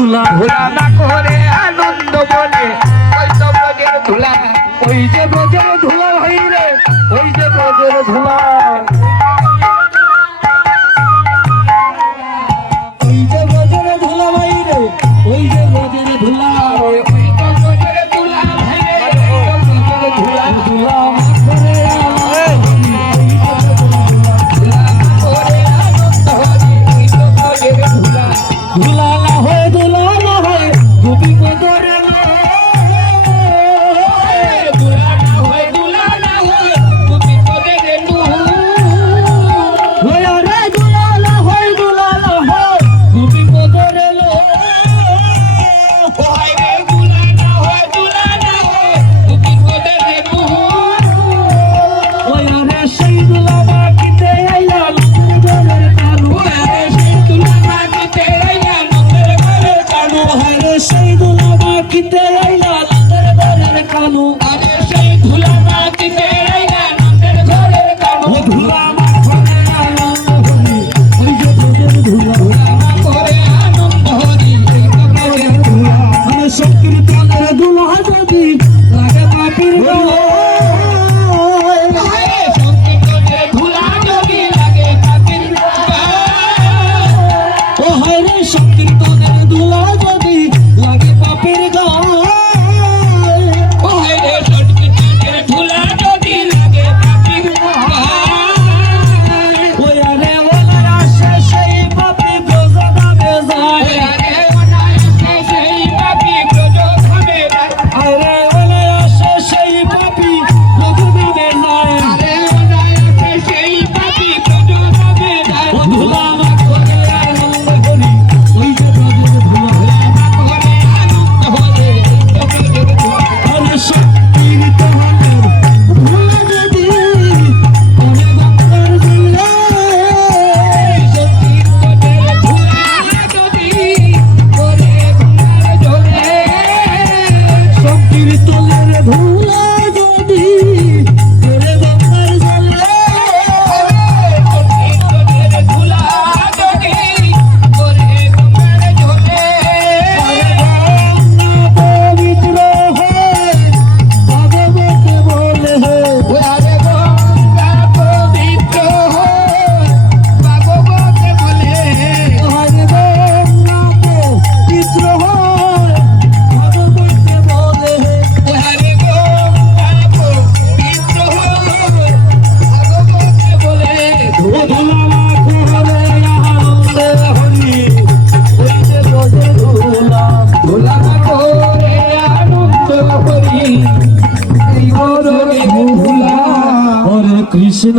ধুলা ধুলা না করে আনন্দ বলে ওই তো ব্রজের ধুলা ওই যে ব্রজের ধুলা ভাই রে ওই যে ব্রজের ধুলা ওই যে ব্রজের ধুলা ভাই রে ওই যে ব্রজের ধুলা ওই তো ব্রজের ধুলা ভাই রে ওই তো ব্রজের ধুলা ধুলা মাখরে ধুলা না করে আনন্দ হরি ওই তো ব্রজের ধুলা ধুলা না হয় গোপী পদরে ধুলা না হয় গোপী পদের ধুলা রে ধুলা না হয় গোপী পদরে হয় রে ধুলা না হয় গোপী পদের ধুলা রে সেই ধুলা মাখিতে আইলা নন্দনের কানু রে সেই ধুলা মাখিতে আইলা নন্দনের কানু রে সেই ধুলা মাখিতে আইলা নন্দনের কানু আরে সেই ধুলা মাখিতে আইলা নন্দের ঘরের কানু ও ধুলা মাখরে আনন্দ হরি ওই যে ব্রজের ধুলা করে আনন্দ হরি এই তো ব্রজের ধুলা মানে সংকীর্তনের ধুলা যদি লাগে পাপির আরে সংকীর্তনের ধুলা যদি লাগে পাপির ও হয় রে সংকীর্তনের ধুলা যদি লাগে পাপির ওই রে সংকীর্তনের ধুলা যদি লাগে পাপির ওই আরে ওলার আসে সেই পাপি ব্রজ ধামে যায় আরে অনায়াসে সেই পাপি ব্রজ ধামে যায় আরে ওলার আসে সেই পাপি ব্রজ ধামে যায় আরে অনায়াসে সেই পাপি ব্রজ ধামে যায় ও ধুলা মাখরে আনন্দ করি ওই যে ব্রজের ধুলা করে আনন্দ হরে এই তো ব্রজের ধুলা আরে সংকীর্তনের ধুলা যদি করে গঙ্গার জলে সংকীর্তনের ধুলা যদি করে গঙ্গার জলে সংকীর্তনের ধুলা যদি করে গঙ্গার জলে সংকীর্তনের ধুলা যদি করে গঙ্গার জলে পবিত্র হয় ভগবত বলে আরে গঙ্গা পবিত্র হয় ভাগবত বলে হরে গঙ্গা পবিত্র হয় ভগবত বলে আরে গঙ্গা পবিত্র হয় ভাগবত বলে ধুলা মাখরে আনন্দ হরি ওই যে ব্রজের ধুলা ধুলা করে আনন্দ হরি এই বড় ধুলা হরে কৃষ্ণ